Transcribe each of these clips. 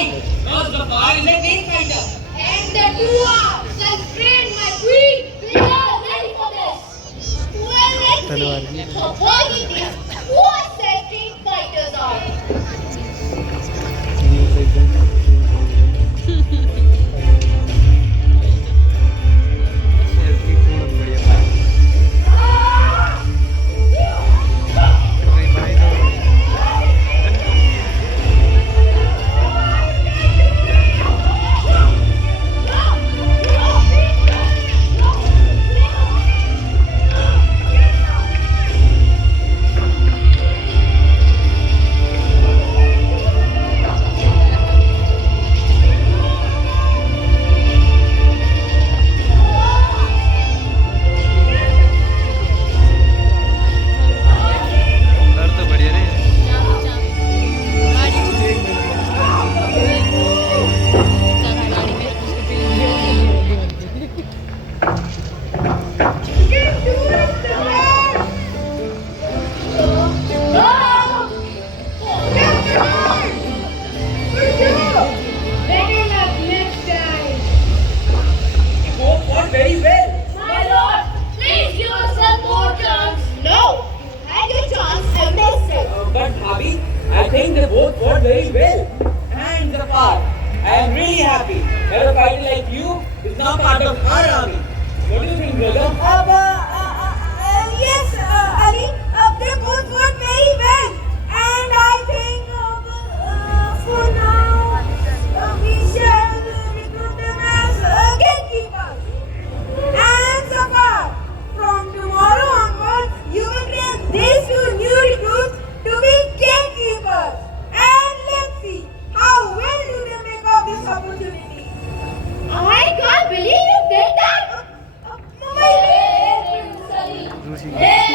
right. Because the fire is a great fighter. And the two are self-trained, my queen. We are ready for this. Well, let's see. So, what is this? What self-trained fighters are? You both fought very well. My lord, please give us some more chance. No, you had your chance and missed it. But Bhabhi, I think they both fought very well. And the part, I am really happy that a fighter like you is now part of our army. What do you think, brother? Yes, Ali, they both fought very well. And I think for now, we shall recruit them as gatekeepers. And Safar, from tomorrow onwards, you will train these two new recruits to be gatekeepers. And let's see how well do they make of this opportunity. I can't believe you did that. My dear Prince Ali. Hey,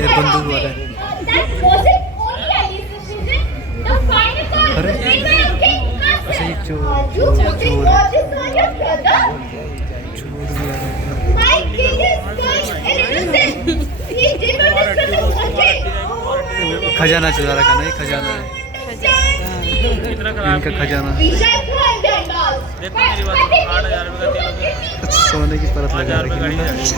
ये बंदूक वाला है। That wasn't only Ali's decision. The final call अरे। was made by a king master. ऐसे ही चोर Are you putting all this on your brother? चोर भी आ रहा My king is so innocent. He did not disturb the country. है। खजाना चुरा रखा नहीं, खजाना है इनका खजाना। We shall find them all. देखो मेरी बात, 8,000 रुपये का तेल हो गया। सोने की परत लगा 5,000 रुपये रखी गाड़ी है। जाएगी।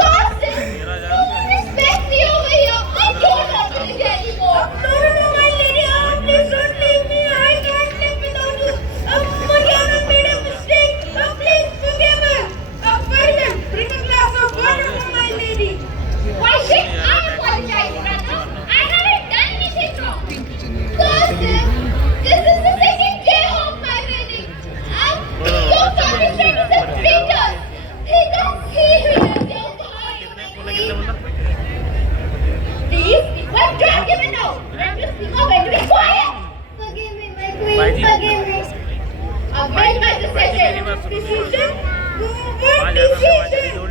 Gossip. 13,000 रुपये। Respect me over here. I don't want to live here anymore. No, my lady. Please don't leave me. I can't live without you. Mariana made a mistake. Please forgive her. Ferdinand, bring a glass of water for my lady. Why should I apologize, brother? I haven't done anything wrong. Gossip. This is the second day of my wedding. Your family friend is a traitor. He can't see me as your wife. Please, I'm trying to now. I'm just speaking of it. Be quiet. Forgive me, my queen. Forgive me. I've made my decision. Decision? What decision?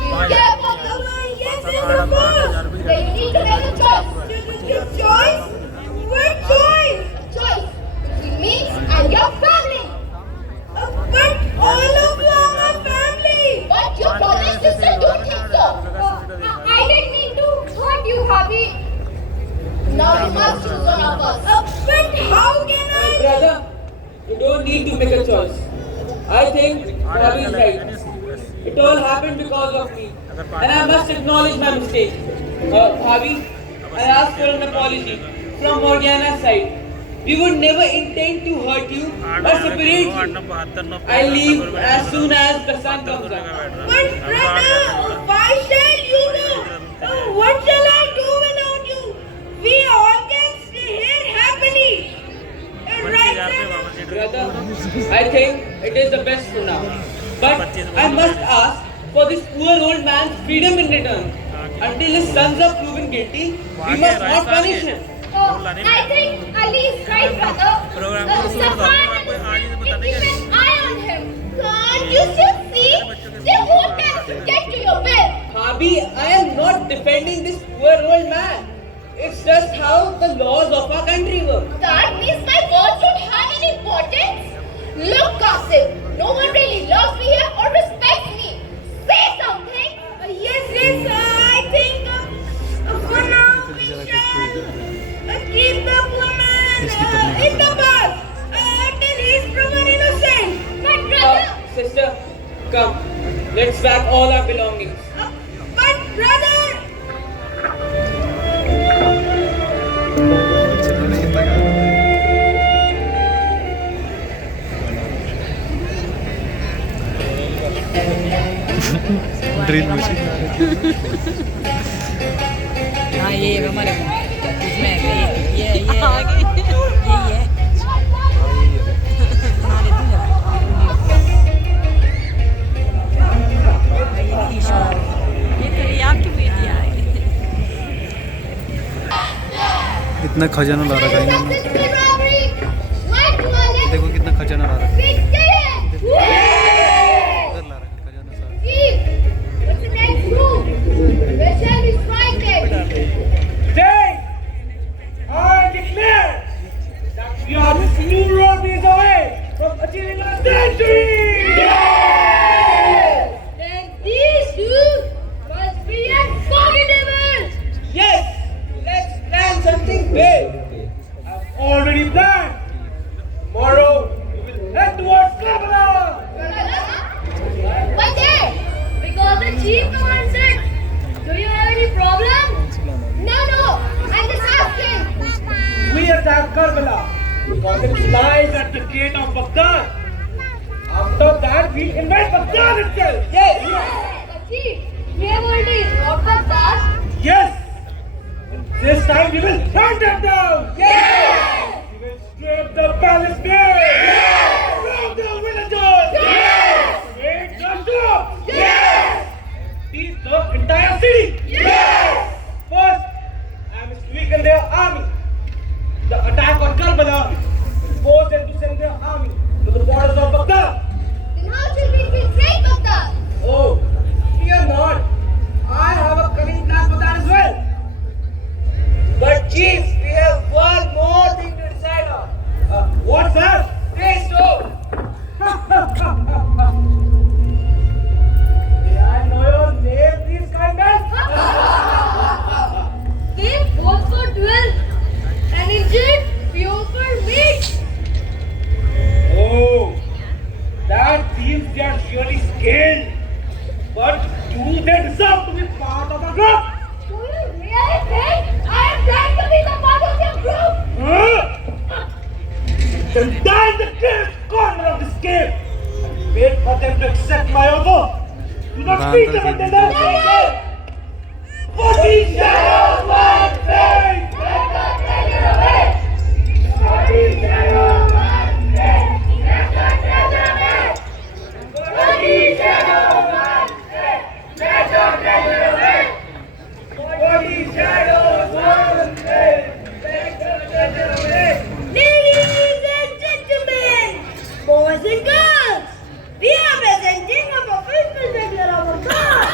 You care about the one, yes, and the boss. Then you need to make a choice. Choice? What choice? Choice between me and your family. But all of you are my family. But your brother and sister don't think so. I didn't mean to hurt you, Happy. Now you must choose one of us. But how can I? Brother, you don't need to make a choice. I think Bobby is right. It all happened because of me. And I must acknowledge my mistake. Bobby, I ask for an apology from Morgana's side. We would never intend to hurt you or separate you. I leave as soon as the sun comes up. But brother, why shall you go? What shall I do without you? We all can stay here happily. Right, brother? Brother, I think it is the best for now. But I must ask for this poor old man's freedom in return. Until his sons are proven guilty, we must not punish him. I think Ali is right, brother. Safan and keep an eye on him. Can't you still see? They won't let us get to your will. Bobby, I am not defending this poor old man. It's just how the laws of our country work. That means my words don't have any importance? Look, Gossip, no one really loves me here or respects me. Say something. Yes, I think for now we shall keep the poor man in the bus until he is proven innocent. But brother, Sister, come. Let's pack all our belongings. but brother. Drill machine हाँ ये हमारे इसमें है ये आगे यही है हमारे ये तो ये आपकी बेटी आ गई इतना खजाना ला रखा है इन्होंने। देखो कितना खजाना ला रखा है। इधर ला रखा है खजाना सारा। What's the next move? Where shall we strike it? Today, I declare that we are just few roadways away from achieving our century! Then these two must be unforgettable. Yes, let's plan something big. I've already planned. Tomorrow, we will head towards Karbala. Why there? Because the chief commands it. Do you have any problem? No, I'm just asking. We attack Karbala because it lies at the gate of Baghdad. After that, we invade Baghdad itself. Yes. But chief, we have already robbed Baghdad. Yes. This time we will hunt them down. Yes! We will strip the palace bare. Yes! Rob the villagers. Yes! Raid the shops. Yes! Seize the entire city. Yes! First, I must weaken their army. The attack on Karbala will force them to send their army to the borders of Baghdad. Then how should we infiltrate Baghdad? Oh, fear not. I have a cunning plan for that as well. Repeat the sentence. For these shadows one face. For these shadows one face. For these shadows one face. For these shadows one face. Ladies and gentlemen, boys and girls, we are presenting a professional regular of our class.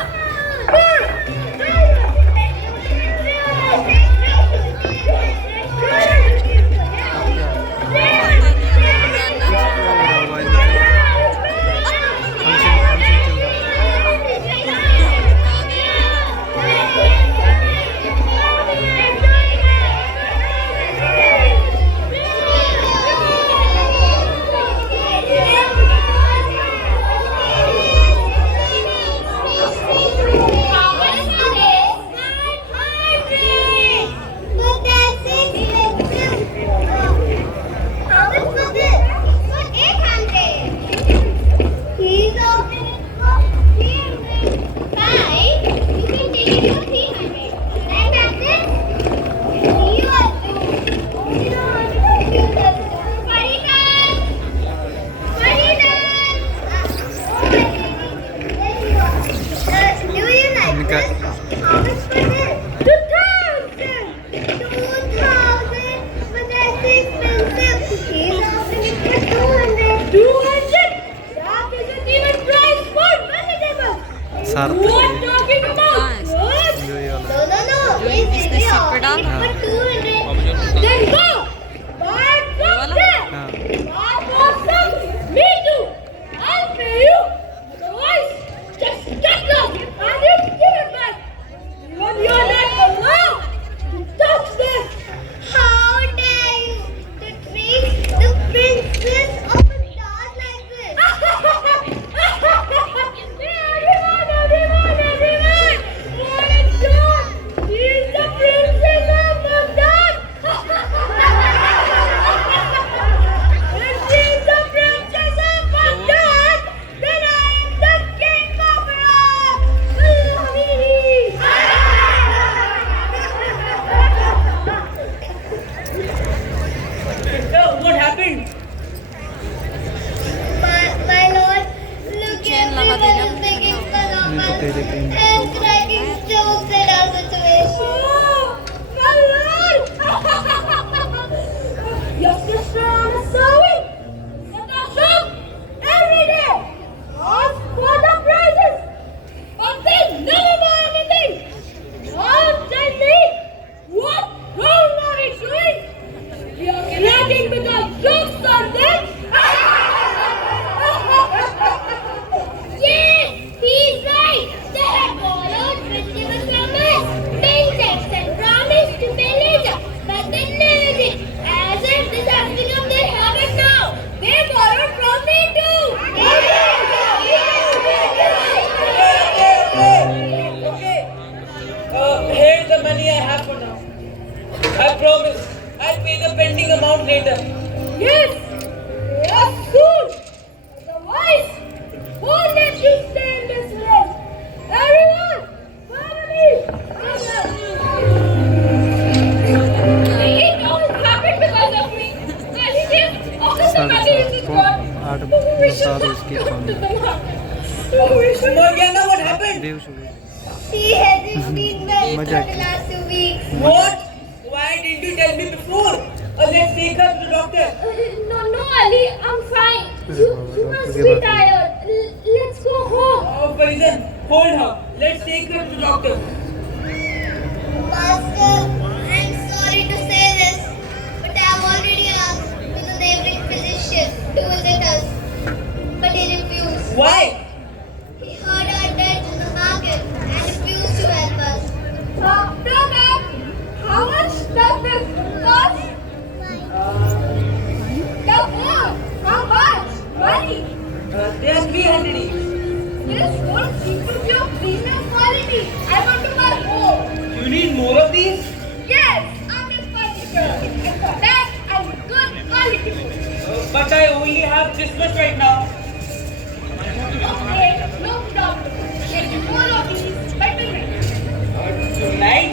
What happened? She hasn't been well for the last 2 weeks. What? Why didn't you tell me before? Let's take her to the doctor. No, Ali, I'm fine. You must be tired. Let's go home. Oh, Farizan, hold her. Let's take her to the doctor. Master, I'm sorry to say this, but I've already asked to the neighboring physician to visit us. But he refused. Why? He heard our death in the market and refused to help us. How much does this cost? How much? Money? They are 300 each. This won't seem to be of premium quality. I want to buy more. You need more of these? Yes, I'm a furniture. And for that, I need good quality food. But I only have this much right now. Okay, no problem. Let me more of these betterments. Tonight?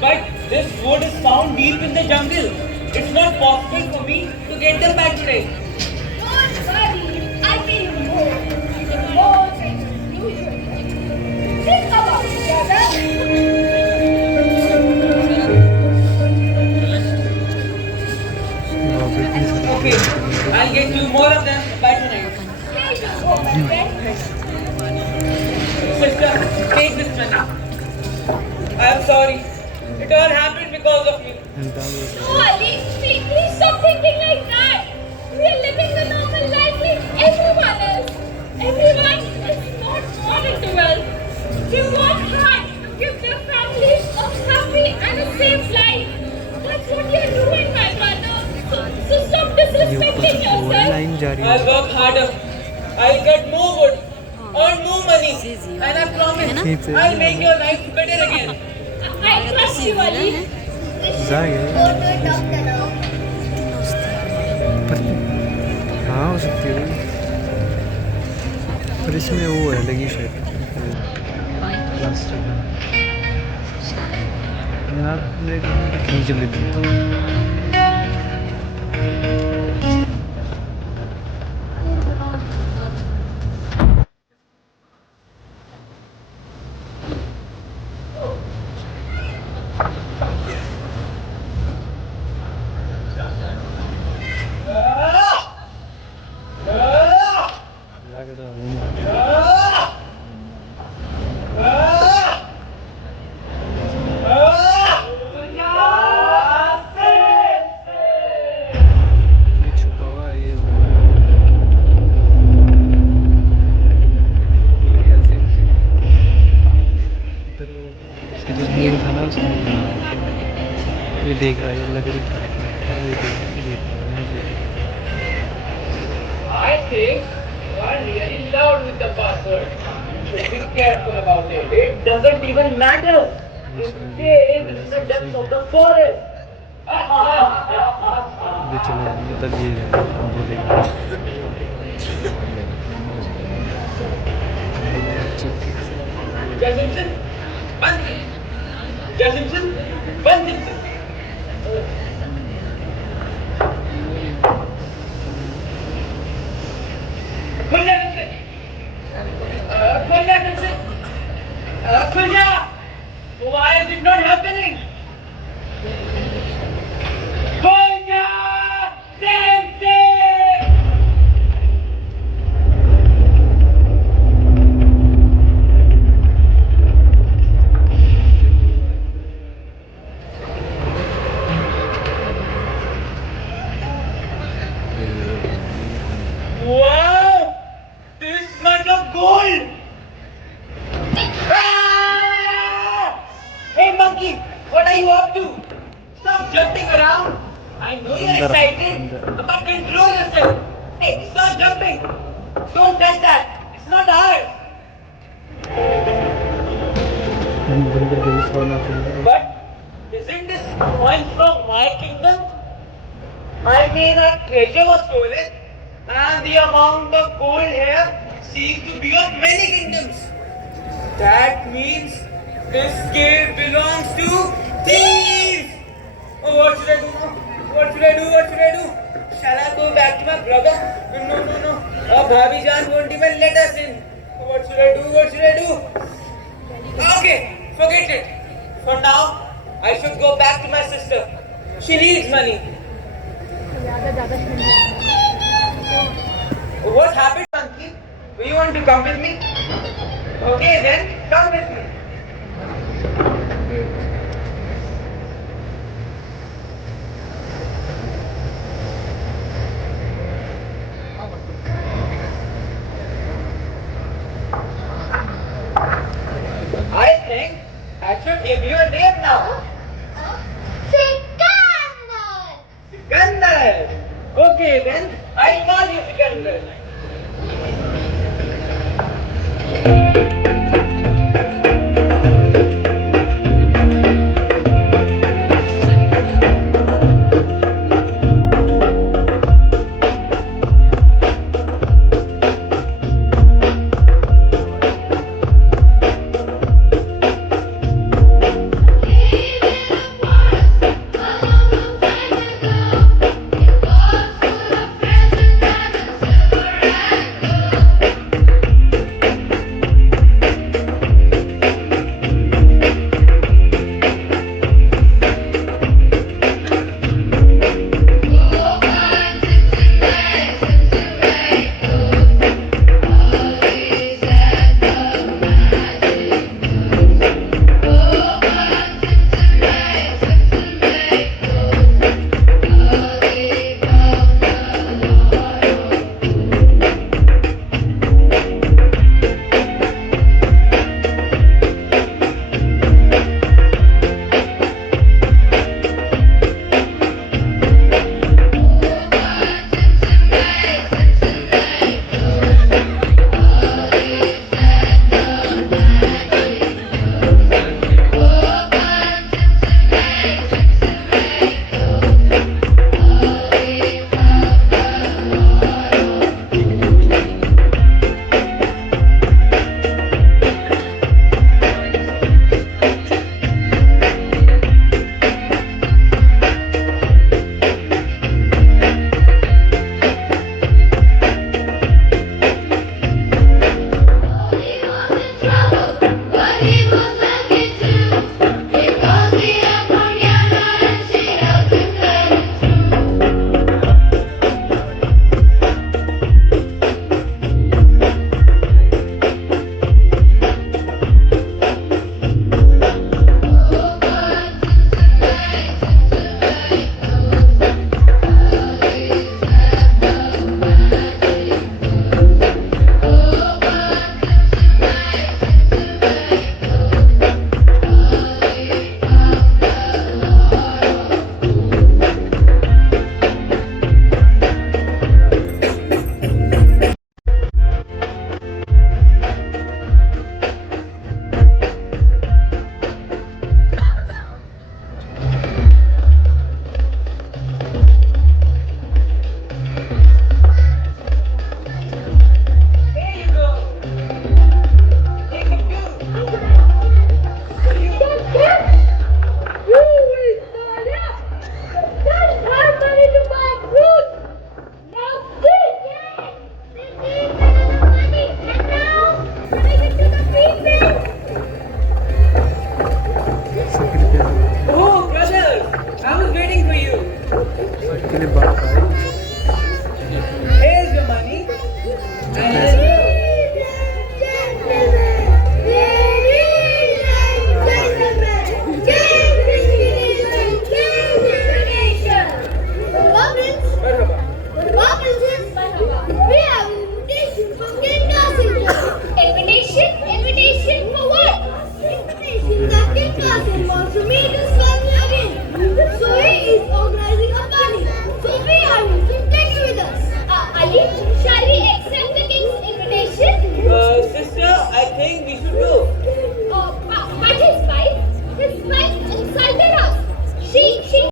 But this wood is found deep in the jungle. It's not possible for me to get them back today. Don't worry, I will more. The more things usually. Think about it, brother. Okay, I'll get you more of them by tonight. Here you go, my friend. Sister, take this money. I'm sorry. It all happened because of me. No, Ali, please stop thinking like that. We are living the normal life like everyone else. Everyone is not born into wealth. They work hard to give their families a happy and a safe life. That's what you're doing, my brother. So stop disrespecting yourself. I'll work harder. I'll get more wood, earn more money, and I promise I'll make your life better again. I trust you, Ali. Go to a doctor now. हाँ हो सकती है पर इसमें वो है लगी शायद प्लास्टिक यार खींच लेती ये देख रहा है लग रही I think you are really loud with the password. So be careful about it. It doesn't even matter. It stays in the depths of the forest. ये चले जाएंगे तब ये बोलेगा Jasinson, Bandit. Jasinson, Bandit. खुल जा Jasinson. खुल जा Jasinson. खुल जा. Why is it not happening? खुल जा Jasinson. Wow! This is much of gold! Ah! Hey monkey, what are you up to? Stop jumping around. I know you're excited, but control yourself. Hey, stop jumping. Don't touch that. It's not ours. But isn't this coin from my kingdom? I mean, our treasure was stolen, and the amount of gold here seems to be of many kingdoms. That means this cave belongs to thieves. Oh, what should I do now? What should I do? What should I do? Shall I go back to my brother? No. Bhabi Jan won't even let us in. What should I do? What should I do? Okay, forget it. For now, I should go back to my sister. She needs money. What happened, monkey? Do you want to come with me? Okay then, come with me.